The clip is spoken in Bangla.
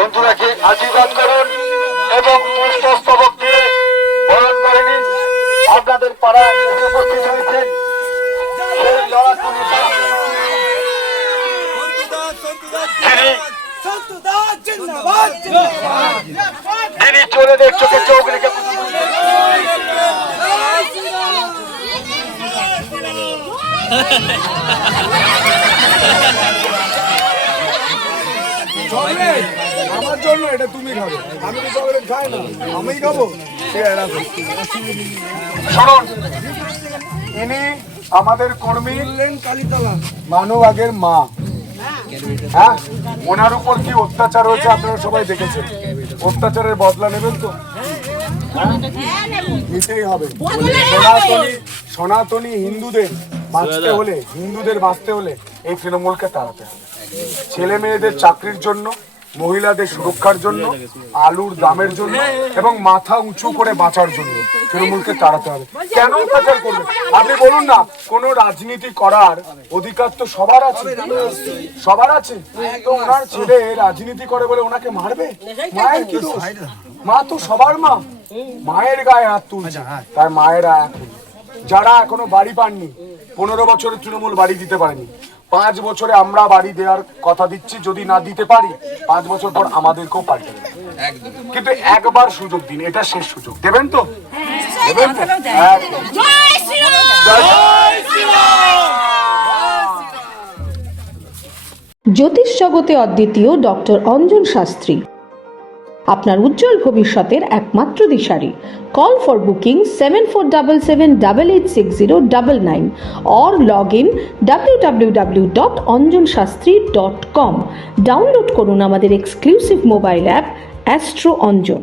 সন্তুরাকে আশীর্বাদ করুন এবং পুষ্পস্তবক দিয়ে বরণ করে নিন। আপনাদের পাড়ায় উপস্থিত হয়েছেন সেই লড়াকু নেতা যিনি চোরেদের চোখে চোখ রেখে আমার জন্য এটা তুমি খাবে, আমি তো চকলেট খাই না, আমি খাবো। শুনুন, ইনি আমাদের কর্মী কালীতলা মানবাগের মা। হ্যাঁ, ওনার উপর কি অত্যাচার হয়েছে আপনারা সবাই দেখেছেন। অত্যাচারের বদলা নেবেন তো? নিতেই হবে। সনাতনী হিন্দুদের বাঁচতে হলে এই তৃণমূলকে তাড়াতে হবে। ছেলে মেয়েদের চাকরির জন্য, মহিলাদের সুরক্ষার জন্য, আলুর দামের জন্য এবং মাথা উঁচু করে বাঁচার জন্য তৃণমূলকে তাড়াতে হবে। কেন অত্যাচার করবে? আপনি বলুন না, কোন রাজনীতি করার অধিকার তো সবার আছে। তো ওনার ছেলে রাজনীতি করে বলে ওনাকে মারবে? মায়ের কি দোষ? মা তো সবার মা, মায়ের গায়ে হাত তুলছে। তাই মায়েরা এখন যারা এখনো বাড়ি পাননি, 15 বছরে তৃণমূল বাড়ি দিতে পারেনি, 5 বছরে আমরা বাড়ি দেওয়ার কথা দিচ্ছি। যদি না দিতে পারি 5 বছর পর আমাদেরকেও পাল্টে দেবে। কিন্তু একবার সুযোগ দিন, এটা শেষ সুযোগ। দেবেন তো? জ্যোতিষ জগতে অদ্বিতীয় ডক্টর অঞ্জন শাস্ত্রী আপনার উজ্জ্বল ভবিষ্যতের একমাত্র দিশারি। Call for booking 7477886099 or log in www.anjanshastri.com। Download করুন আমাদের exclusive mobile app Astro Anjan.